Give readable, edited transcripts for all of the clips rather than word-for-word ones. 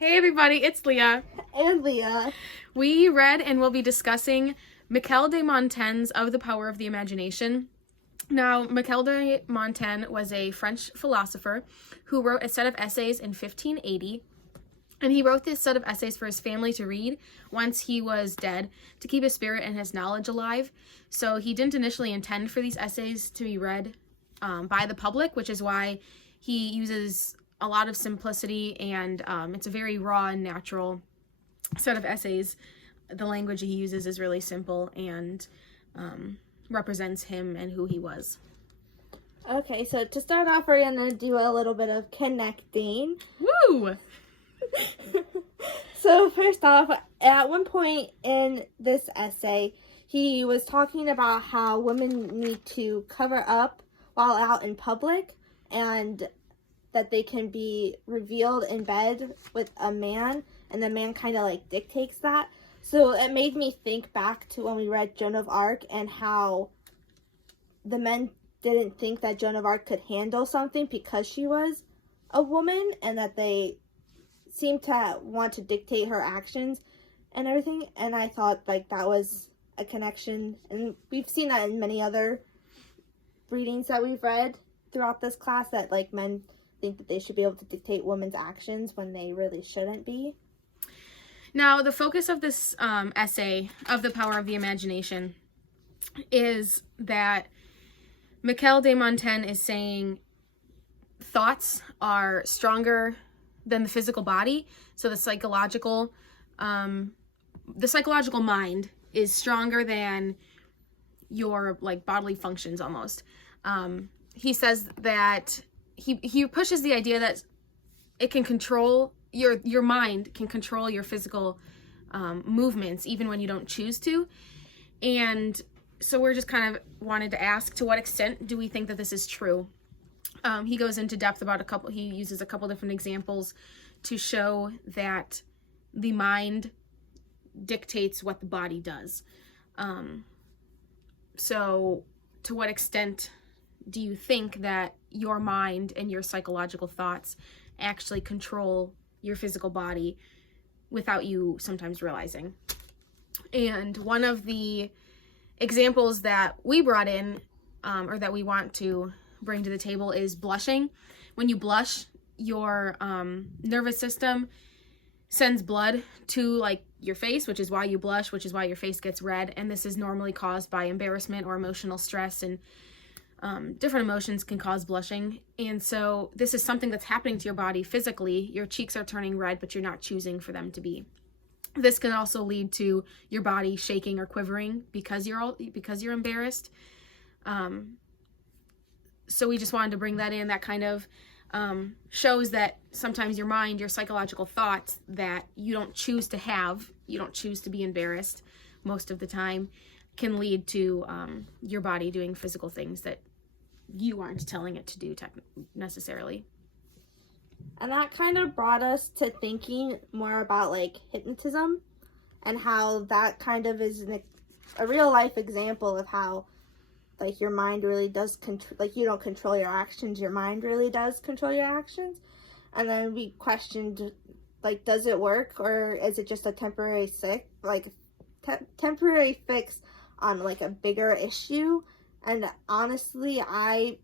Hey everybody, it's Leah. And Leah. We read and will be discussing Michel de Montaigne's Of the Power of the Imagination. Now, Michel de Montaigne was a French philosopher who wrote a set of essays in 1580. And he wrote this set of essays for his family to read once he was dead to keep his spirit and his knowledge alive. So he didn't initially intend for these essays to be read by the public, which is why he uses a lot of simplicity, and it's a very raw and natural set of essays. The language he uses is really simple and represents him and who he was. Okay, so to start off, we're going to do a little bit of connecting. Woo! So first off, at one point in this essay, he was talking about how women need to cover up while out in public, and that they can be revealed in bed with a man, and the man kind of like dictates that. So it made me think back to when we read Joan of Arc and how the men didn't think that Joan of Arc could handle something because she was a woman, and that they seemed to want to dictate her actions and everything. And I thought like that was a connection, and we've seen that in many other readings that we've read throughout this class, that like men think that they should be able to dictate women's actions when they really shouldn't be. Now, the focus of this essay, Of the Power of the Imagination, is that Michel de Montaigne is saying thoughts are stronger than the physical body. So the psychological mind is stronger than your like bodily functions almost. He says that he pushes the idea that it can control your mind can control your physical movements even when you don't choose to. And so we're just kind of wanted to ask, to what extent do we think that this is true? He goes into depth about he uses a couple different examples to show that the mind dictates what the body does. So to what extent do you think that your mind and your psychological thoughts actually control your physical body without you sometimes realizing? And one of the examples that we brought in, or that we want to bring to the table, is blushing. When you blush, your nervous system sends blood to like your face, which is why you blush, which is why your face gets red. And this is normally caused by embarrassment or emotional stress, and different emotions can cause blushing. And so this is something that's happening to your body physically. Your cheeks are turning red, but you're not choosing for them to be. This can also lead to your body shaking or quivering because you're embarrassed. So we just wanted to bring that in. That kind of shows that sometimes your mind, your psychological thoughts that you don't choose to have, you don't choose to be embarrassed most of the time, can lead to your body doing physical things that you aren't telling it to do necessarily. And that kind of brought us to thinking more about like hypnotism, and how that kind of is a real life example of how like your mind really does control, like you don't control your actions, your mind really does control your actions. And then we questioned, like, does it work, or is it just a temporary temporary fix on like a bigger issue? And honestly, I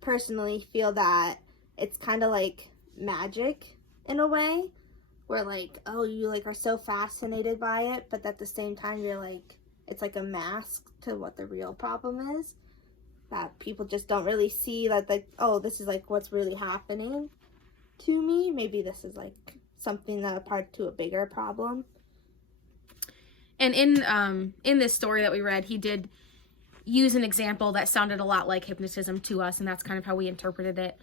personally feel that it's kind of like magic in a way, where like, oh, you like are so fascinated by it, but at the same time you're like, it's like a mask to what the real problem is, that people just don't really see that, like, oh, this is like what's really happening to me. Maybe this is like something that a part to a bigger problem. And in this story that we read, he did use an example that sounded a lot like hypnotism to us, and that's kind of how we interpreted it.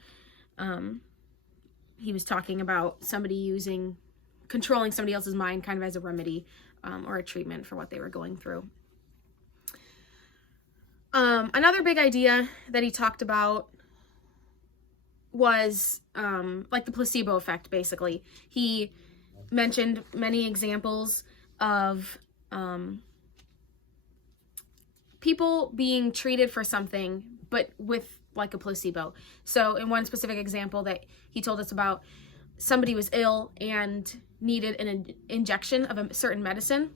He was talking about somebody controlling somebody else's mind kind of as a remedy or a treatment for what they were going through. Another big idea that he talked about was like the placebo effect, basically. He mentioned many examples of people being treated for something, but with like a placebo. So in one specific example that he told us about, somebody was ill and needed an injection of a certain medicine,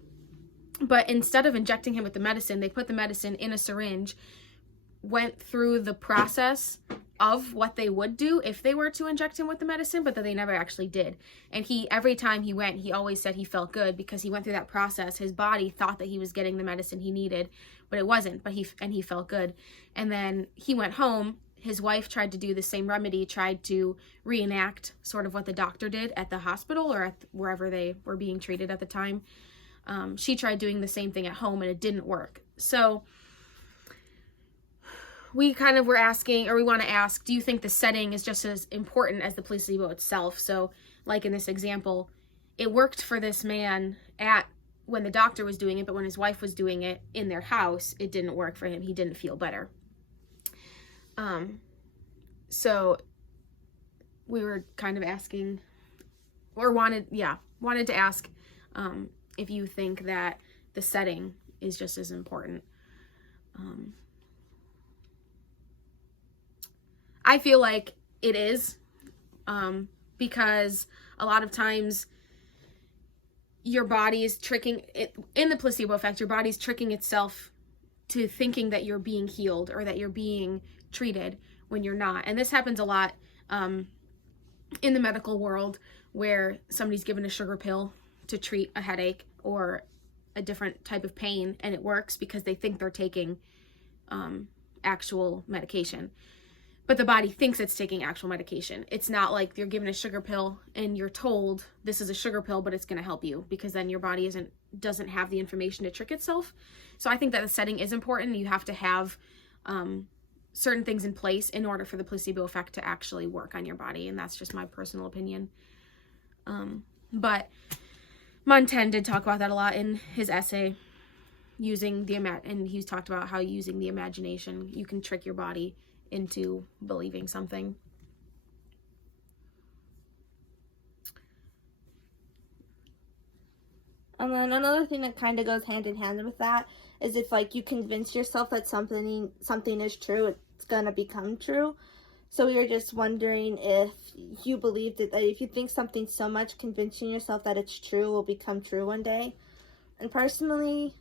but instead of injecting him with the medicine, they put the medicine in a syringe, went through the process of what they would do if they were to inject him with the medicine, but that they never actually did. And every time he went, he always said he felt good because he went through that process. His body thought that he was getting the medicine he needed, but it wasn't, he felt good. And then he went home. His wife tried to do the same remedy, tried to reenact sort of what the doctor did at the hospital or at wherever they were being treated at the time. She tried doing the same thing at home and it didn't work. So we kind of were asking, or we want to ask, do you think the setting is just as important as the placebo itself? So like in this example, it worked for this man when the doctor was doing it, but when his wife was doing it in their house, it didn't work for him. He didn't feel better. So we were kind of asking, or wanted to ask, if you think that the setting is just as important. I feel like it is, because a lot of times your body is tricking it in the placebo effect. Your body's tricking itself to thinking that you're being healed or that you're being treated when you're not. And this happens a lot in the medical world, where somebody's given a sugar pill to treat a headache or a different type of pain, and it works because they think they're taking actual medication. But the body thinks it's taking actual medication. It's not like you're given a sugar pill and you're told this is a sugar pill, but it's going to help you, because then your body doesn't have the information to trick itself. So I think that the setting is important. You have to have certain things in place in order for the placebo effect to actually work on your body. And that's just my personal opinion. But Montaigne did talk about that a lot in his essay, and he's talked about how using the imagination, you can trick your body into believing something. And then another thing that kind of goes hand in hand with that is if like you convince yourself that something is true, it's gonna become true. So we were just wondering if you believed it, that if you think something so much, convincing yourself that it's true will become true one day. And personally,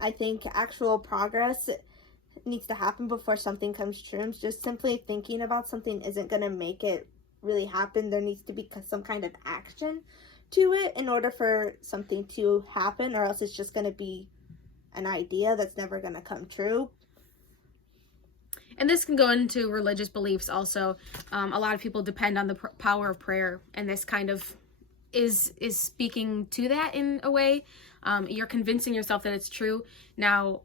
I think actual progress needs to happen before something comes true. Just simply thinking about something isn't going to make it really happen. There needs to be some kind of action to it in order for something to happen, or else it's just going to be an idea that's never going to come true. And this can go into religious beliefs also. A lot of people depend on the power of prayer, and this kind of is speaking to that in a way. You're convincing yourself that it's true. Now,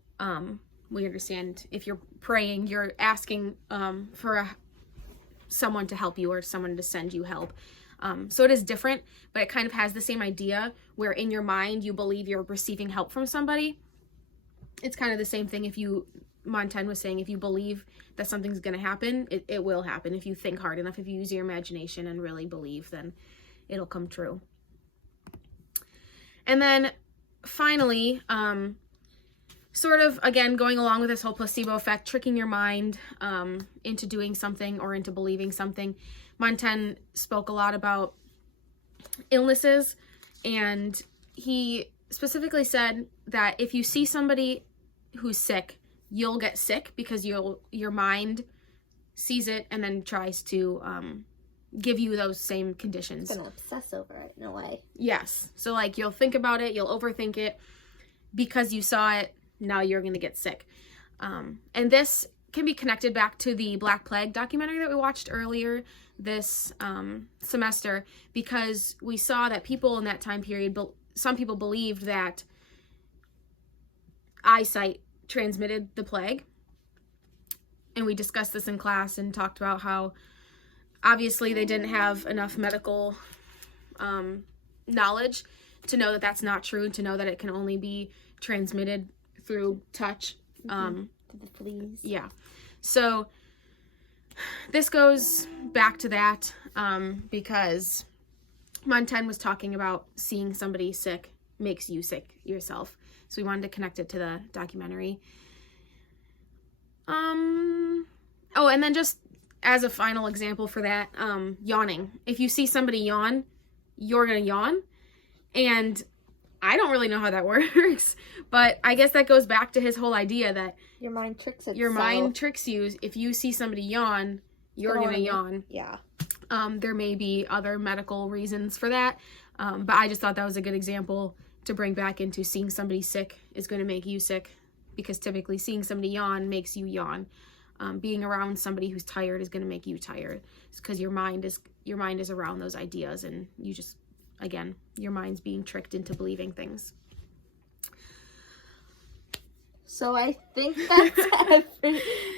we understand if you're praying, you're asking for someone to help you or someone to send you help. So it is different, but it kind of has the same idea where in your mind you believe you're receiving help from somebody. It's kind of the same thing. Montaigne was saying, if you believe that something's going to happen, it will happen. If you think hard enough, if you use your imagination and really believe, then it'll come true. And then finally, sort of, again, going along with this whole placebo effect, tricking your mind into doing something or into believing something. Montaigne spoke a lot about illnesses, and he specifically said that if you see somebody who's sick, you'll get sick because your mind sees it and then tries to give you those same conditions. It's gonna obsess over it in a way. Yes. So like you'll think about it, you'll overthink it because you saw it. Now you're going to get sick. And this can be connected back to the Black Plague documentary that we watched earlier this semester, because we saw that people in that time period, some people believed that eyesight transmitted the plague. And we discussed this in class and talked about how obviously they didn't have enough medical knowledge to know that that's not true, to know that it can only be transmitted through touch. To the fleas. Yeah. So this goes back to that because Montaigne was talking about seeing somebody sick makes you sick yourself. So we wanted to connect it to the documentary. Oh, and then just as a final example for that, yawning. If you see somebody yawn, you're going to yawn. And I don't really know how that works, but I guess that goes back to his whole idea that Your mind tricks itself. your mind tricks you. If you see somebody yawn, you're going to yawn. Yeah. There may be other medical reasons for that, but I just thought that was a good example to bring back into seeing somebody sick is going to make you sick, because typically seeing somebody yawn makes you yawn. Being around somebody who's tired is going to make you tired, because your mind is around those ideas, and you just, again, your mind's being tricked into believing things. So I think that's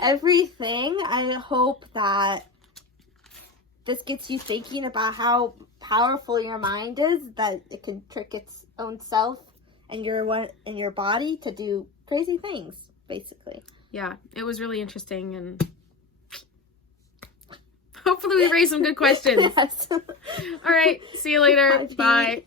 everything. I hope that this gets you thinking about how powerful your mind is, that it can trick its own self and your body to do crazy things, basically. Yeah, it was really interesting, and hopefully we raised some good questions. Yes. All right, see you later. Bye.